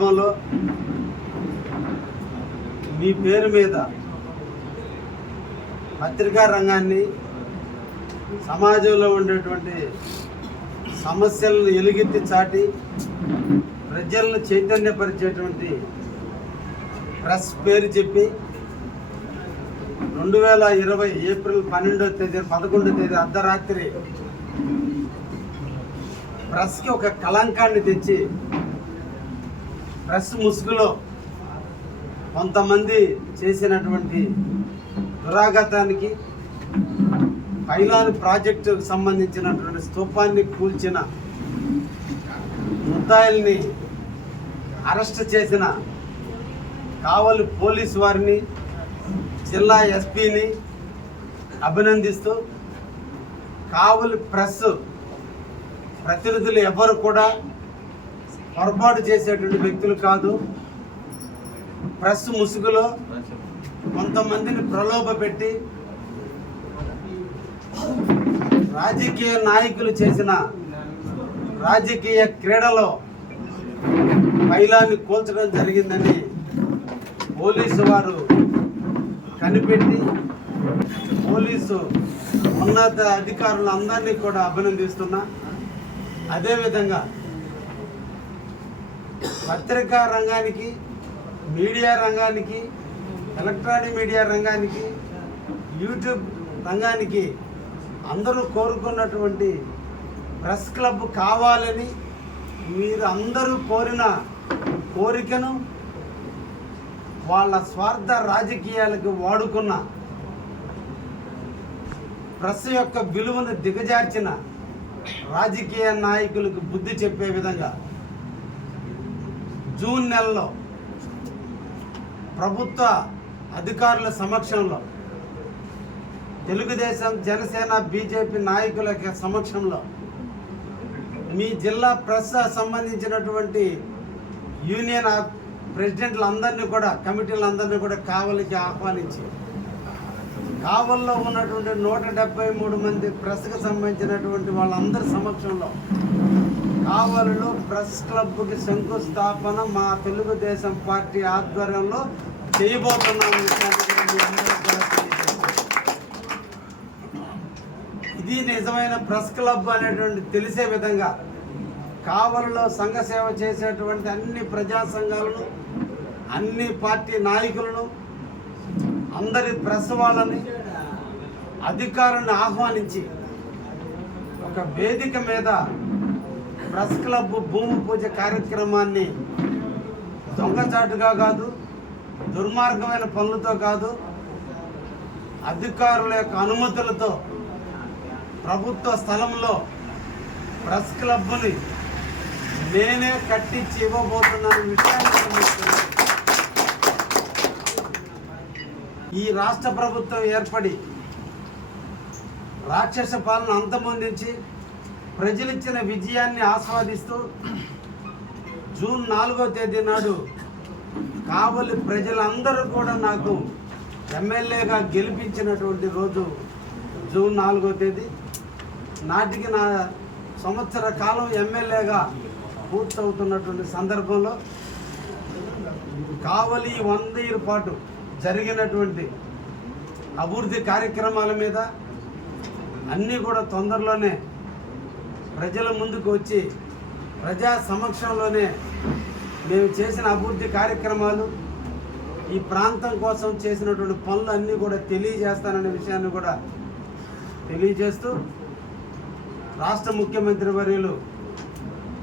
సందర్భంలో మీ పేరు మీద పత్రికా రంగాన్ని సమాజంలో ఉండేటువంటి సమస్యలను ఎలుగెత్తి చాటి ప్రజలను చైతన్యపరిచేటువంటి ప్రెస్ పేరు చెప్పి రెండు వేల ఇరవై ఏప్రిల్ పన్నెండో తేదీ పదకొండో తేదీ అర్ధరాత్రి ప్రెస్కి ఒక కళంకాన్ని తెచ్చి ప్రెస్ ముసుగులో కొంతమంది చేసినటువంటి దురాఘాతానికి పైలాన్ ప్రాజెక్టుకు సంబంధించినటువంటి స్తూపాన్ని కూల్చిన ముద్దాయిల్ని అరెస్ట్ చేసిన కావలి పోలీస్ వారిని జిల్లా ఎస్పీని అభినందిస్తూ కావలి ప్రెస్ ప్రతినిధులు ఎవరు కూడా పొరపాటు చేసేటువంటి వ్యక్తులు కాదు. ప్రెస్ ముసుగులో కొంతమందిని ప్రలోభ పెట్టి రాజకీయ నాయకులు చేసిన రాజకీయ క్రీడలో మహిళాన్ని కూల్చడం జరిగిందని పోలీసు వారు కనిపెట్టి పోలీసు ఉన్నత అధికారులు అందరినీ కూడా అభినందిస్తున్నా. అదేవిధంగా పత్రికా రంగానికి మీడియా రంగానికి ఎలక్ట్రానిక్ మీడియా రంగానికి యూట్యూబ్ రంగానికి అందరూ కోరుకున్నటువంటి ప్రెస్ క్లబ్ కావాలని మీరు అందరూ కోరిన కోరికను వాళ్ళ స్వార్థ రాజకీయాలకు వాడుకున్న ప్రెస్ యొక్క విలువను దిగజార్చిన రాజకీయ నాయకులకు బుద్ధి చెప్పే విధంగా జూన్ నెలలో ప్రభుత్వ అధికారుల సమక్షంలో తెలుగుదేశం జనసేన బీజేపీ నాయకుల యొక్క సమక్షంలో మీ జిల్లా ప్రెస్ సంబంధించినటువంటి యూనియన్ ప్రెసిడెంట్లు ప్రెసిడెంట్లందరినీ కూడా కమిటీలందరినీ కూడా కావలికి ఆహ్వానించి కావల్లో ఉన్నటువంటి నూట మూడు మంది ప్రెస్కి సంబంధించినటువంటి వాళ్ళందరి సమక్షంలో కావలిలో ప్రెస్ క్లబ్కి శంకుస్థాపన మా తెలుగుదేశం పార్టీ ఆధ్వర్యంలో చేయబోతున్నాం ఇది నిజమైన ప్రెస్ క్లబ్ అనేటువంటి తెలిసే విధంగా కావలిలో సంఘ సేవ చేసేటువంటి అన్ని ప్రజా సంఘాలను అన్ని పార్టీ నాయకులను అందరి ప్రెస్ వాళ్ళని అధికారులను ఆహ్వానించి ఒక వేదిక మీద ప్రెస్ క్లబ్ భూమి పూజ కార్యక్రమాన్ని దొంగచాటుగా కాదు దుర్మార్గమైన పనులతో కాదు అధికారుల యొక్క అనుమతులతో ప్రభుత్వ స్థలంలో ప్రెస్ క్లబ్ని నేనే కట్టించి ఇవ్వబోతున్నాను విషయాన్ని ఈ రాష్ట్ర ప్రభుత్వం ఏర్పడి రాక్షస పాలన అంతమొందించి ప్రజలిచ్చిన విజయాన్ని ఆస్వాదిస్తూ జూన్ నాలుగో తేదీ నాడు కావలి ప్రజలందరూ కూడా నాకు ఎమ్మెల్యేగా గెలిపించినటువంటి రోజు జూన్ నాలుగో తేదీ. నాటికి నా సంవత్సర కాలం ఎమ్మెల్యేగా పూర్తవుతున్నటువంటి సందర్భంలో కావలి వంద ఇయర్ పాటు జరిగినటువంటి అభివృద్ధి కార్యక్రమాల మీద అన్నీ కూడా తొందరలోనే ప్రజల ముందుకు వచ్చి ప్రజా సమక్షంలోనే మేము చేసిన అభివృద్ధి కార్యక్రమాలు ఈ ప్రాంతం కోసం చేసినటువంటి పనులు అన్నీ కూడా తెలియజేస్తాననే విషయాన్ని కూడా తెలియజేస్తూ రాష్ట్ర ముఖ్యమంత్రి వర్యులు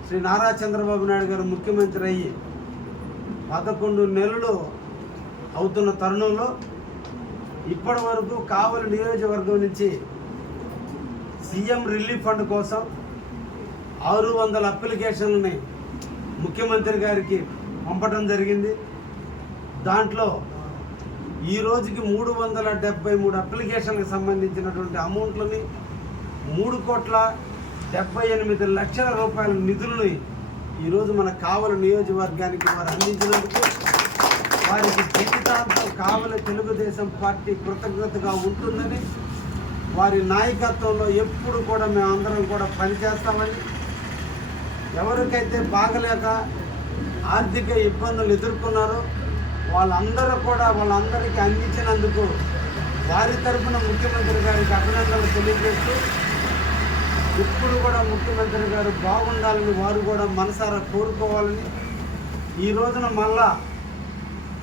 శ్రీ నారా చంద్రబాబు నాయుడు గారు ముఖ్యమంత్రి అయ్యి పదకొండు నెలలు అవుతున్న తరుణంలో ఇప్పటి వరకు కావలి నియోజకవర్గం నుంచి సీఎం రిలీఫ్ ఫండ్ కోసం ఆరు వందల అప్లికేషన్లని ముఖ్యమంత్రి గారికి పంపడం జరిగింది. దాంట్లో ఈ రోజుకి మూడు వందల డెబ్బై మూడు అప్లికేషన్లకు సంబంధించినటువంటి అమౌంట్లని మూడు కోట్ల డెబ్బై ఎనిమిది లక్షల రూపాయల నిధులను ఈరోజు మన కావలి నియోజకవర్గానికి వారు అందించినందుకు వారికి జీవితాంతం కావలి తెలుగుదేశం పార్టీ కృతజ్ఞతగా ఉంటుందని వారి నాయకత్వంలో ఎప్పుడు కూడా మేమందరం కూడా పనిచేస్తామని ఎవరికైతే బాగలేక ఆర్థిక ఇబ్బందులు ఎదుర్కొన్నారో వాళ్ళందరూ కూడా వాళ్ళందరికీ అందించినందుకు వారి తరఫున ముఖ్యమంత్రి గారికి అభినందనలు తెలియజేస్తూ ఇప్పుడు కూడా ముఖ్యమంత్రి గారు బాగుండాలని వారు కూడా మనసారా కోరుకోవాలని ఈ రోజున మళ్ళా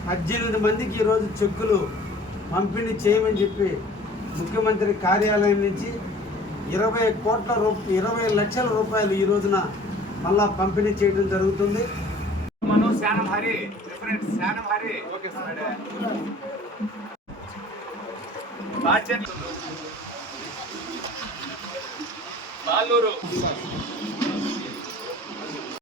పద్దెనిమిది మందికి ఈరోజు చెక్కులు పంపిణీ చేయమని చెప్పి ముఖ్యమంత్రి కార్యాలయం నుంచి ఇరవై కోట్ల రూప ఇరవై లక్షల రూపాయలు ఈ రోజున మళ్ళా పంపిణీ చేయడం జరుగుతుంది. మను శానం హరి డిఫరెంట్ శానం హరి. Okay sir. బాలూరు.